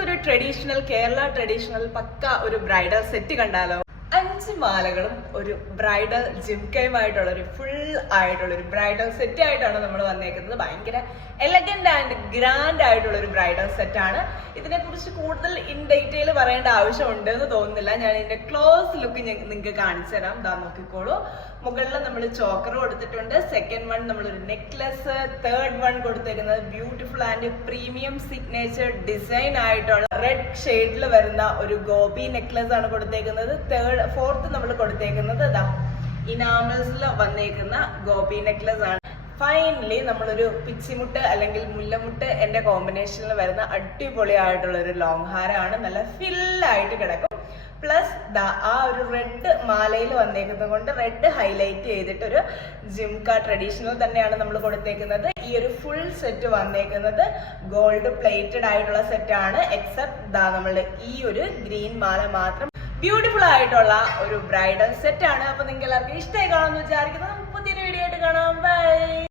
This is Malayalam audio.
നമുക്കൊരു കേരള ട്രഡീഷണൽ പക്ക ഒരു ബ്രൈഡൽ സെറ്റ് കണ്ടാലോ? 5 മാലകളും ഒരു ബ്രൈഡൽ ജിംകയുമായിട്ടുള്ള ഒരു ഫുൾ ആയിട്ടുള്ള ഒരു ബ്രൈഡൽ സെറ്റ് ആയിട്ടാണ് നമ്മൾ വന്നേക്കുന്നത്. ഭയങ്കര എലഗന്റ് ആൻഡ് ഗ്രാൻഡ് ആയിട്ടുള്ള ഒരു ബ്രൈഡൽ സെറ്റ് ആണ്. ഇതിനെ കുറിച്ച് കൂടുതൽ ഇൻ ഡീറ്റെയിൽ പറയേണ്ട ആവശ്യമുണ്ട് എന്ന് തോന്നുന്നില്ല. ഞാൻ ഇതിന്റെ ക്ലോസ് ലുക്ക് നിങ്ങൾക്ക് കാണിച്ചു തരാം. ദാ നോക്കിക്കോളൂ. മുകളിൽ നമ്മൾ ചോക്കർ കൊടുത്തിട്ടുണ്ട്. സെക്കൻഡ് വൺ നമ്മളൊരു നെക്ലസ്. തേർഡ് വൺ കൊടുത്തേക്കുന്നത് beautiful and premium signature design ആയിട്ടുള്ള റെഡ് ഷെയ്ഡിൽ വരുന്ന ഒരു ഗോപി നെക്ലസ് ആണ് കൊടുത്തേക്കുന്നത്. ഫോർത്ത് നമ്മൾ കൊടുത്തേക്കുന്നത് ഇനാമൽസിൽ വന്നേക്കുന്ന ഗോപി നെക്ലസ് ആണ്. ഫൈനലി നമ്മളൊരു പിച്ചിമുട്ട് അല്ലെങ്കിൽ മുല്ലമുട്ട് എന്റെ കോമ്പിനേഷനിൽ വരുന്ന അടിപൊളിയായിട്ടുള്ള ഒരു ലോങ് ഹാരമാണ്. നല്ല ഫില്ലായിട്ട് കിടക്കും. പ്ലസ് ആ ഒരു റെഡ് മാലയിൽ വന്നേക്കുന്നത് കൊണ്ട് റെഡ് ഹൈലൈറ്റ് ചെയ്തിട്ടൊരു ജിംക ട്രഡീഷണൽ തന്നെയാണ് നമ്മൾ കൊടുത്തേക്കുന്നത്. ഈ ഒരു ഫുൾ സെറ്റ് വന്നേക്കുന്നത് ഗോൾഡ് പ്ലേറ്റഡ് ആയിട്ടുള്ള സെറ്റ് ആണ്. എക്സെപ്റ്റ് നമ്മളുടെ ഈ ഒരു ഗ്രീൻ മാല മാത്രം ബ്യൂട്ടിഫുൾ ആയിട്ടുള്ള ഒരു ബ്രൈഡൽ സെറ്റ് ആണ്. അപ്പൊ നിങ്ങൾക്ക് എല്ലാവർക്കും ഇഷ്ടമായി കാണുമെന്ന് വിചാരിക്കുന്നത്. പുതിയൊരു വീഡിയോ ആയിട്ട് കാണാം. ബൈ.